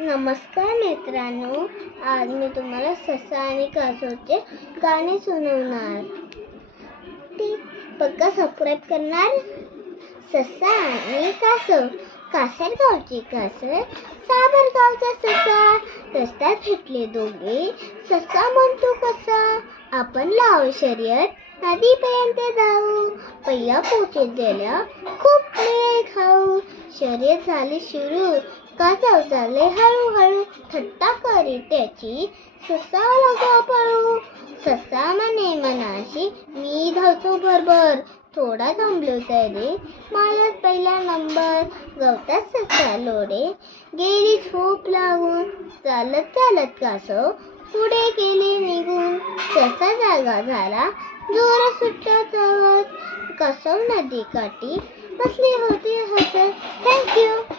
नमस्कार मित्रांनो, आज मी तुम्हाला ससा आणि कासवचे गाणे सुनवणार. बघा, सबस्क्राईब करणार. ससा आणि कासव. कासरगावची कासव, साबरगावचा ससा. रस्त्यात भेटले दोघे, ससा म्हणतो कसा. आपण लावू शर्यत, नदीपर्यंत जाऊ. पहिला पोचेल त्याला खूप मिळे खाऊ. शर्यत झाली सुरू, कासव चालले हळूहळू. थट्टा करीत त्याची ससा लगा पळू. ससा म्हणे मनाशी, मी धावतो भरभर. थोडा थांबलो तरी माझा पहिला नंबर. गवतात ससा लोळे, गेली झोप लागून. चालत चालत कासव पुढे गेले निघून. ससा जागा झाला, जोरात सुट्टा चावत. कासव नदी काठी बसली होती हसत. थँक्यू.